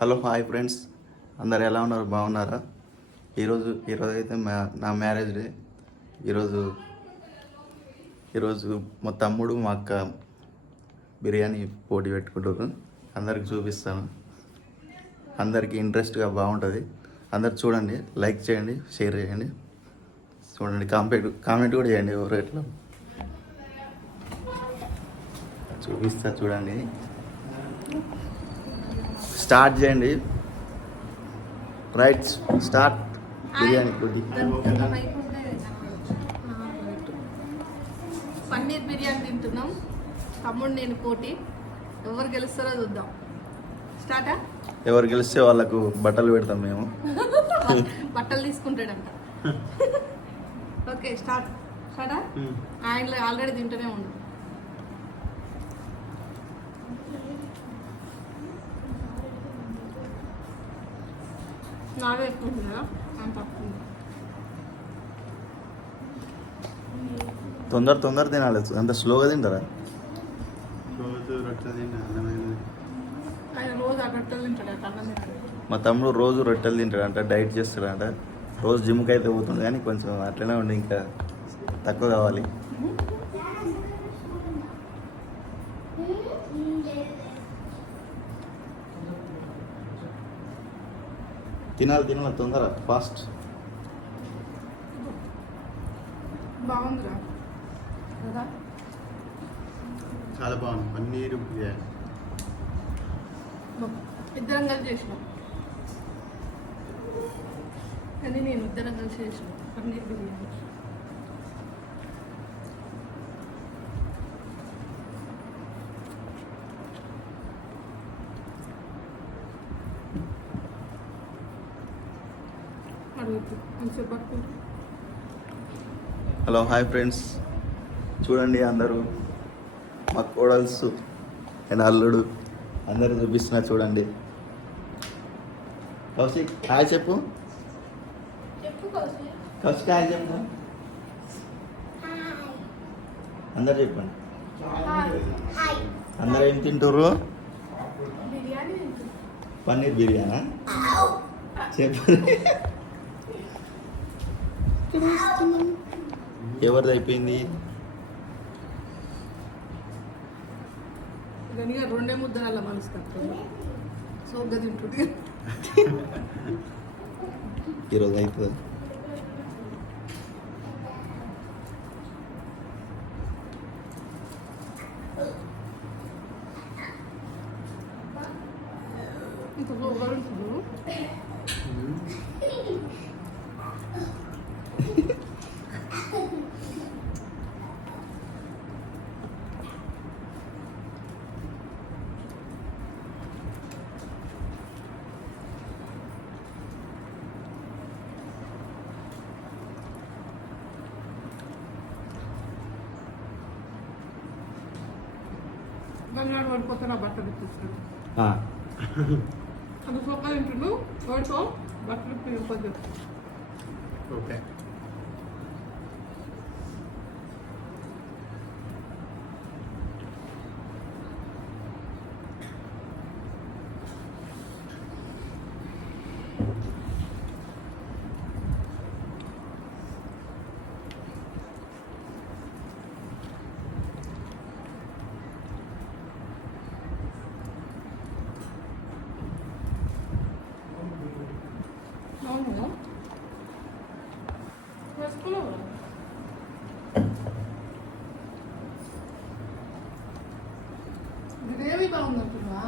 Hello hi friends, అందరు ఎలా ఉన్నారు? బాగున్నారా? ఈరోజు అయితే నా మ్యారేజ్ డే. ఈరోజు మా తమ్ముడు మా అక్క బిర్యానీ పోటీ పెట్టుకుంటారు. అందరికి చూపిస్తాను. అందరికీ ఇంట్రెస్ట్గా బాగుంటుంది. అందరు చూడండి, లైక్ చేయండి, షేర్ చేయండి, చూడండి, కామెంట్ కూడా చేయండి. ఎవరు ఎట్లా చూపిస్తా చూడండి. స్టార్ట్ చేయండి. Right, start. బిర్యానీ పోటీ. పన్నీర్ బిర్యానీ తింటున్నాం. తమ్ముడు నేను పోటీ. ఎవరు గెలుస్తారో చూద్దాం. స్టార్టా? ఎవరు గెలిస్తే వాళ్ళకు బట్టలు పెడతాం మేము. బట్టలు తీసుకుంటాడంట. ఓకే, స్టార్టా? ఆయన ఆల్రెడీ తింటూనే ఉండు. నావే ఎక్కువ ఉంటుందా? తొందర తినాలి. అంత స్లోగా తింటారా? ఆయన రోజు ఆ రొట్టెలు తింటాడు. అన్నం తింటాడు. మా తమ్ముడు రోజు రొట్టెలు తింటాడంట, డైట్ చేస్తాడంట. రోజు జిమ్కి అయితే పోతుంది, కానీ కొంచెం అట్లనే ఉండి ఇంకా తక్కువ కావాలి. తినాలి తొందర, ఫాస్ట్. బాగుందిరా కదా? చాలా బాగుంది. పన్నీర్ బిర్యానీ ఇద్దరం కలిసి చేసినాం. కానీ నేను ఇద్దరం కలిసి చేసినాం paneer biryani. Hello hi friends, చూడండి అందరూ మా కోడల్స్ అండ్ అల్లుడు అందరూ చూపిస్తున్నారు. చూడండి. కౌశిక్ హాయ్ చెప్పు. కౌశిక్ హాయ్ చెప్పు. అందరు చెప్పండి. అందరు ఏం తింటారు? పన్నీర్ బిర్యానా? చెప్పు. ఎవరిది అయిపోయింది? రెండే ముద్దల మనసు సోగ్గా తింటుంది. ఈరోజు అవుతుంది. ఇంకా సోగ్గా ఉంటుంది. బంగారు పడిపోతే నా బట్టలు ఇప్పిస్తాడు. అది సోగ్గా తింటుండు. వాడితో బట్టలు ఇప్పిపోద్దు. ఓకే. అవును వేసుకున్నావు. గ్రేవీ బాగుందంటున్నా.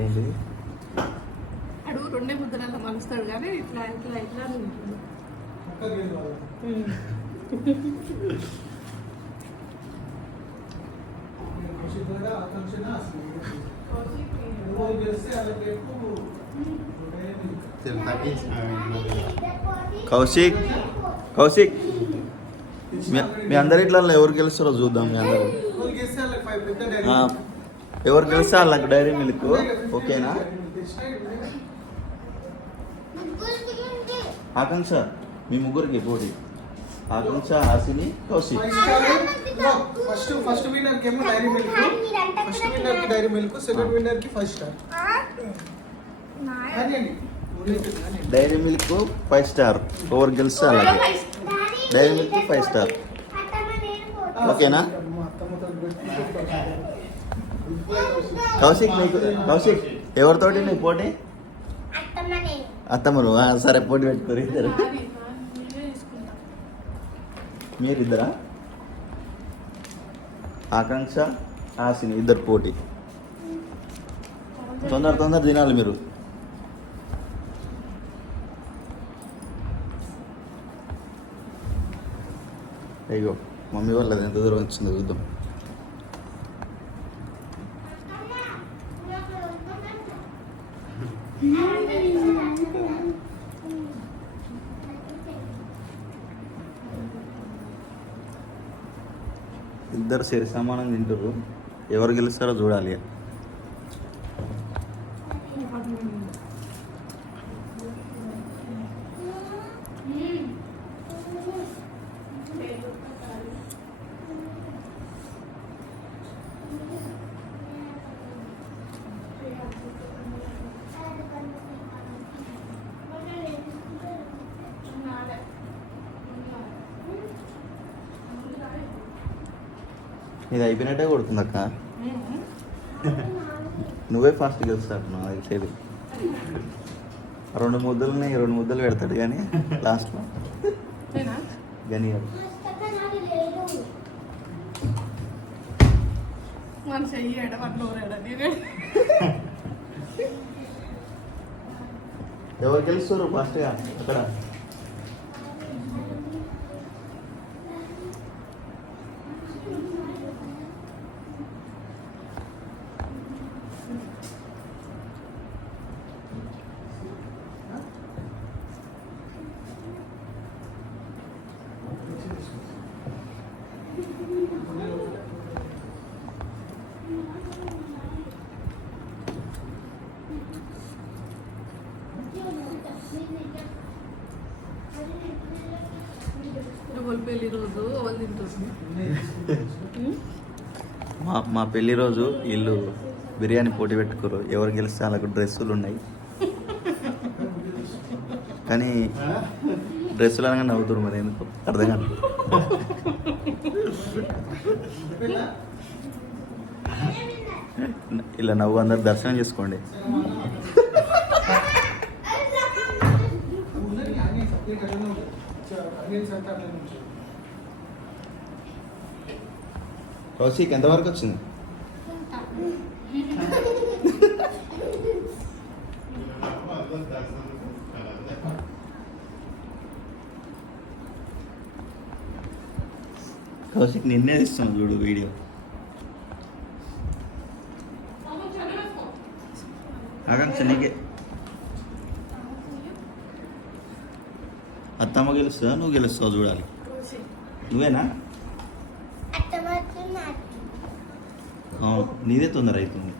ఏంటి? అడుగు రెండే ముద్దలలో మలుస్తాడు కానీ ఇట్లా ఇట్లా ఇట్లా ఉంటుంది. కౌశిక్ మీ అందరి ఇట్లా ఎవరు గెలుస్తారో చూద్దాం. మీ అందరూ ఎవరు గెలిస్తే వాళ్ళకి డైరీ మిల్క్. ఓకేనా? ఆకాంక్ష మీ ముగ్గురికి పోటీ. ఆకాంక్ష, హాసిని, కౌశిక్. ఫస్ట్ విన్నర్ కి ఏమో డైరీ మిల్క్, ఫస్ట్ విన్నర్ కి డైరీ మిల్క్, సెకండ్ విన్నర్ కి 5 Star. Dairy Milk 5 Star. Over గెలిస్తే అలాగే డైరీ మిల్క్ 5 స్టార్. ఓకేనా? కౌశిక్ ఎవరితోటి నీకు పోటీ? అత్తమ్మలు. సరే పోటీ పెట్టుకోరు ఇద్దరు. మీరిద్దరా? ఆకాంక్ష, హాసిని ఇద్దరు పోటీ. తొందర తినాలి మీరు. అయ్యో మమ్మీ వాళ్ళది ఎంత దూరం వచ్చిందో చూద్దాం. ఇద్దరు సరి సమానం తింటారు. ఎవరు గెలుస్తారో చూడాలి. ఇది అయిపోయినట్టే కొడుతుంది అక్క. నువ్వే ఫాస్ట్ గెలుస్తాడు. అది తెలియదు. 2 ముద్దలున్నాయి, 2 ముద్దలు పెడతాడు కానీ లాస్ట్లో గని ఎవరు గెలుస్తారు ఫాస్ట్గా అక్కడ? పెళ్లి రోజు వాళ్ళు తింటుంది. మా పెళ్లి రోజు వీళ్ళు బిర్యానీ పోటీ పెట్టుకోరు. ఎవరు గెలిస్తే వాళ్ళకు డ్రెస్సులు ఉన్నాయి. కానీ డ్రెస్సులు అనగా నవ్వుతారు. మరి ఎందుకు అర్థం కాదు. ఇలా నవ్వు అందరు దర్శనం చేసుకోండి. కౌశిక్ ఎంతవరకు వచ్చింది? కౌశిక్ నిన్నే ఇస్తున్నాను చూడు వీడియో. ఆకాంక్ష నీకే. అత్తమ్మ గెలుస్తుందా నువ్వు గెలుస్తావు చూడాలి. నువ్వేనా? నీదే తొందర అవుతుంది.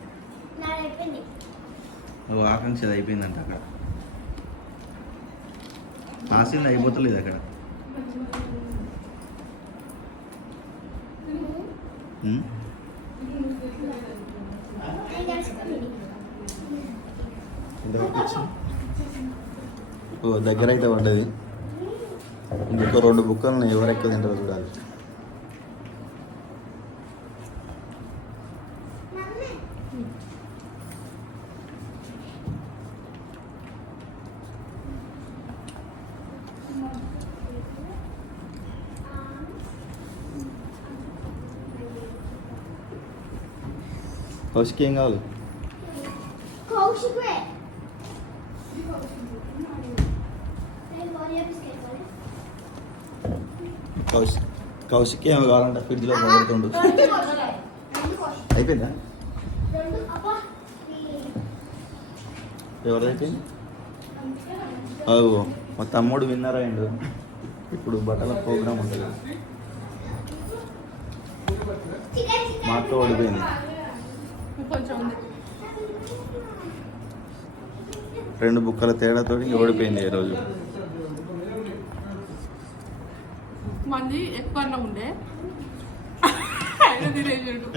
నువ్వు ఆకాంక్ష అయిపోయిందంట అక్కడ. ఆశలు అయిపోతలేదు అక్కడ. ఓ దగ్గర అయితే పడ్డది. ఇంకొక 2 బుక్కలను ఎవరు ఎక్కువ తింటారో చూడాలి. కౌశిక్ ఏం కావాలి? కౌశిక్ ఏమో కావాలంటే ఫ్రిడ్జ్లో పడుతుండు. అయిపోయిందా? ఎవరైపోయింది? మా తమ్ముడు విన్నర్ అయ్యిండు. ఇప్పుడు బట్టల ప్రోగ్రామ్ ఉంటుంది. మా అక్క ఓడిపోయింది. 2 బుక్కల తేడాతో ఓడిపోయింది ఈరోజు. మంది ఎక్కువ అన్నం ఉండే ఆయన తినేసాడు.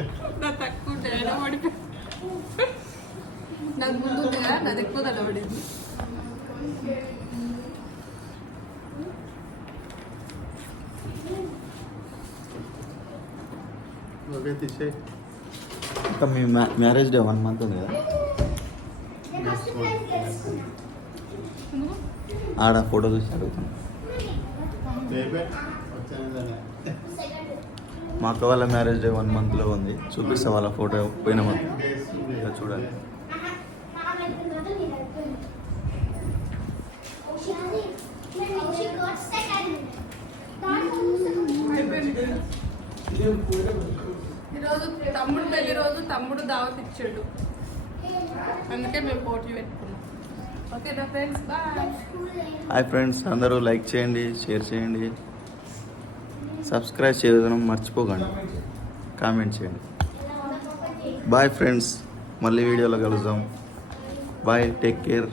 నాకు తక్కువ ఉంటే ఆయన పడిపోయి నాకు ముందు ఉంది కదా నాది ఎక్కువ తడబడింది. ఓకే తీసే ఇంకా మీ మ్యారేజ్ డే 1 మంత్ ఉంది కదా, ఆడ ఫోటో చూసి అడుగుతాను. మా అక్క వాళ్ళ మ్యారేజ్ డే 1 మంత్లో ఉంది, చూపిస్తా వాళ్ళ ఫోటో పోయిన మంత్. ఇలా చూడాలి. ఈరోజు తమ్ముడు పెళ్లి రోజు తమ్ముడు దావత్ ఇచ్చాడు, అందుకే మేము పోటీ పెట్టుకున్నాం. ఓకేనా ఫ్రెండ్స్, బాయ్. హాయ్ ఫ్రెండ్స్, అందరూ లైక్ చేయండి, షేర్ చేయండి, సబ్స్క్రైబ్ చేయడం మర్చిపోకండి, కామెంట్ చేయండి. బాయ్ ఫ్రెండ్స్, మళ్ళీ వీడియోలో కలుద్దాం. Bye, take care.